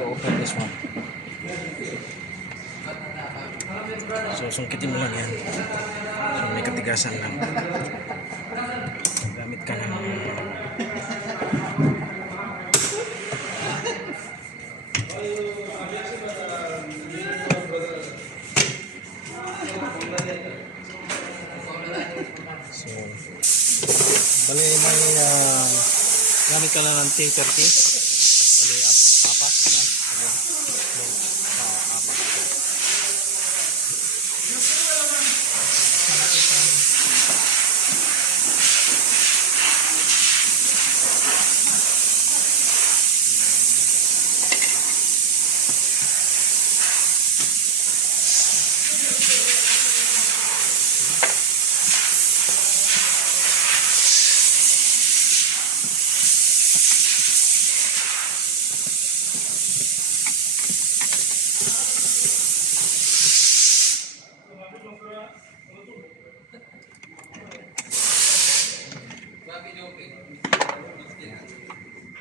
Open this one. So sungkitin mo lang yan. So may katigasan lang. Gamit ka ng so bali may gamit ka lang ng T30. Bali apat yan. Ayan. Apat.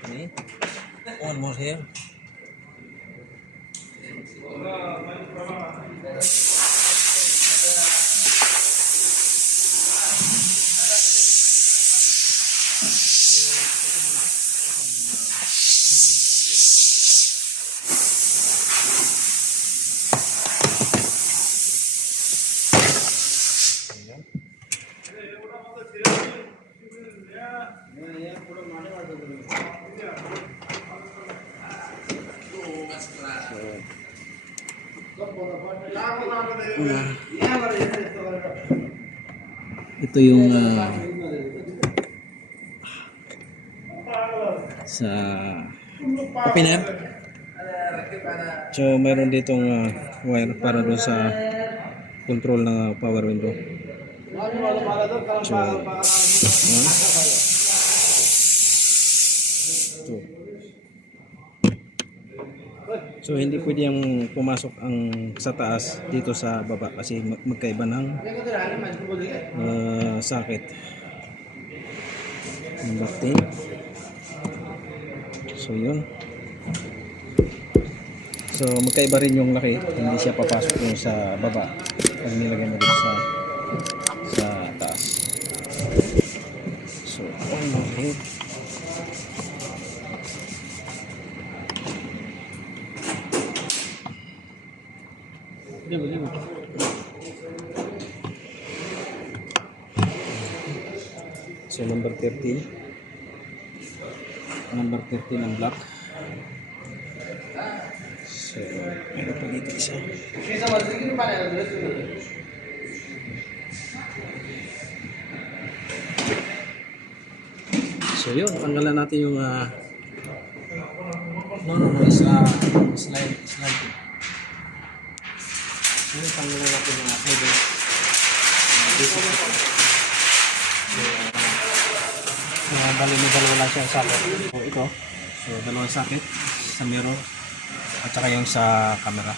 Okay. One more here. Ito yung sa opener. So meron ditong wire para doon sa control ng power window. So so hindi pwede yung pumasok ang sa taas dito sa baba kasi magkaiba ng socket. Number 10. So yun. So magkaiba rin yung laki, hindi siya papasok yung sa baba pag nilagay mo dito sa taas. So on your head. So number 13. Number 13 ang black. So ano pa dito isa? So yun, tanggalan natin yung slide. So yun, tanggalan natin yung header. Bali may dalawa lang siyang socket. So ito, so dalawang socket sa mirror at saka yung sa camera.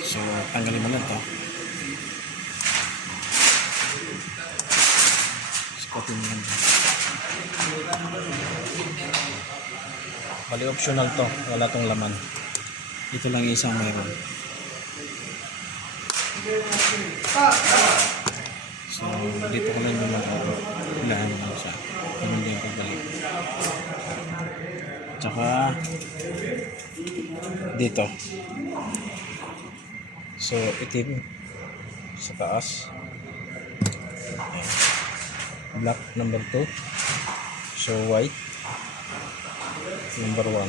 So tanggalin mo lang ito. Scotin mo lang. Bali optional to, wala tong laman. Ito lang isang mayroon. So dito ko lang naman ilahan lang siya. Ganun din pagbalik. Tsaka dito. So itim sa taas. Black number 2. So white number 1.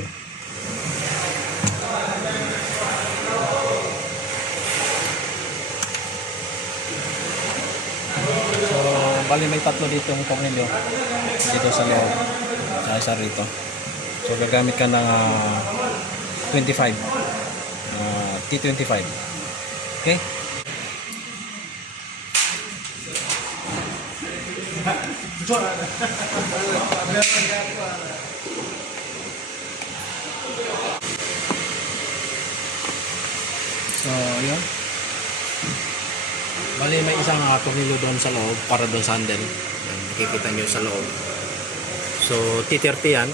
Bali may tatlo dito yung tornilyo dito sa loob sa isa rito. So gagamit ka ng 25 T25. Okay? So, yun. Bali, may isang tornilyo doon sa loob para doon sa handle. Yan, nakikita nyo sa loob. So, T30 yan.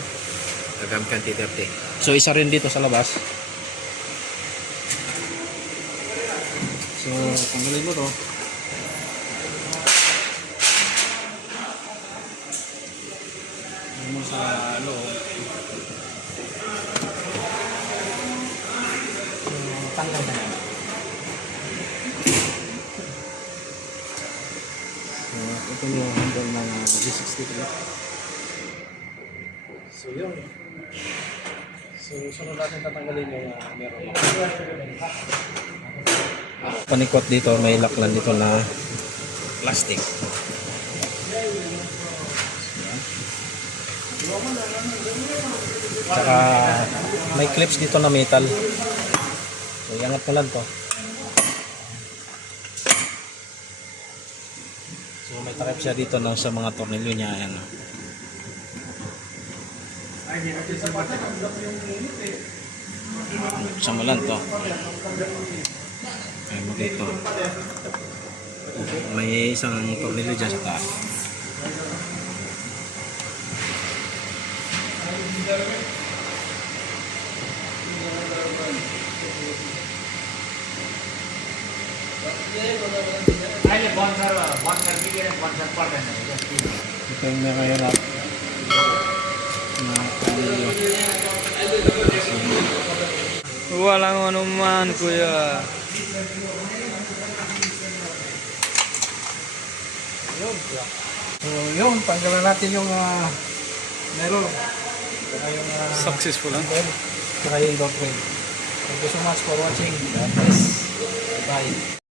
Gagamit kang T30. So, isa rin dito sa labas. So, tanggalin mo to. Tanggalin mo sa loob. So, tanggal na yan. So, ito yung handle ng G63. So, yun. So, sunod natin tatanggalin yung meron. Panikot dito, may laklan dito na plastic. Tsaka may clips dito na metal. So, iangat ko lang to. So, may takip siya dito no, sa mga tornilyo niya. Ayan. Buksan mo lang to. Ayan mo dito. May isang tornilyo dyan sa taas. Ito yung nakahirap na tornilyo. Walang anuman, kuya. So yun, tanggalan natin yung meron. Saka yung Successful, ha? saka yung dog train. Thank you so much for watching. God bless. Bye.